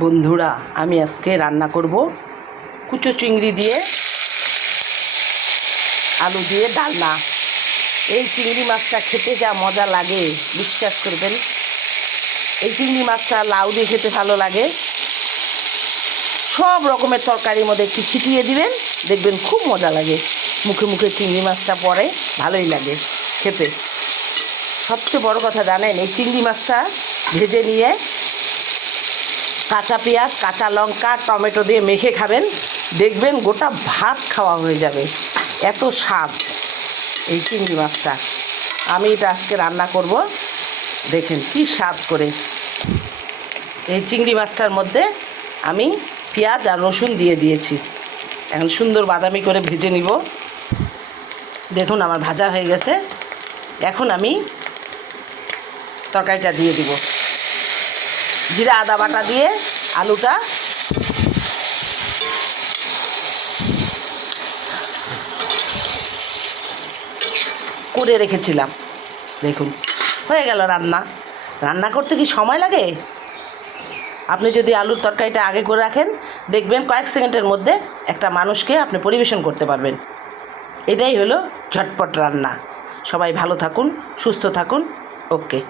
বন্ধুরা, আমি আজকে রান্না করব কুচো চিংড়ি দিয়ে আলু দিয়ে ডালনা। এই চিংড়ি মাছটা খেতে যা মজা লাগে বিশ্বাস করবেন। এই চিংড়ি মাছটা লাউ দিয়ে খেতে ভালো লাগে। সব রকমের তরকারির মধ্যে একটু ছিটিয়ে দিবেন, দেখবেন খুব মজা লাগে। মুখে মুখে চিংড়ি মাছটা পড়ে, ভালোই লাগে খেতে। সবচেয়ে বড় কথা জানেন, এই চিংড়ি মাছটা ভেজে নিয়ে কাঁচা পেঁয়াজ, কাঁচা লঙ্কা, টমেটো দিয়ে মেখে খাবেন, দেখবেন গোটা ভাত খাওয়া হয়ে যাবে। এত স্বাদ এই চিংড়ি মাছটা। আমি এটা আজকে রান্না করব, দেখেন কি স্বাদ করে। এই চিংড়ি মাছটার মধ্যে আমি পেঁয়াজ আর রসুন দিয়ে দিয়েছি। এখন সুন্দর বাদামি করে ভেজে নিব। দেখুন আমার ভাজা হয়ে গেছে। এখন আমি তরকারিটা দিয়ে দিব। জিরা আদা বাটা দিয়ে আলুটা করে রেখেছিলাম। দেখুন হয়ে গেল রান্না। রান্না করতে কি সময় লাগে? আপনি যদি আলুর তরকারিটা আগে করে রাখেন, দেখবেন কয়েক সেকেন্ডের মধ্যে একটা মানুষকে আপনি পরিবেশন করতে পারবেন। এটাই হলো ঝটপট রান্না। সবাই ভালো থাকুন, সুস্থ থাকুন। ওকে।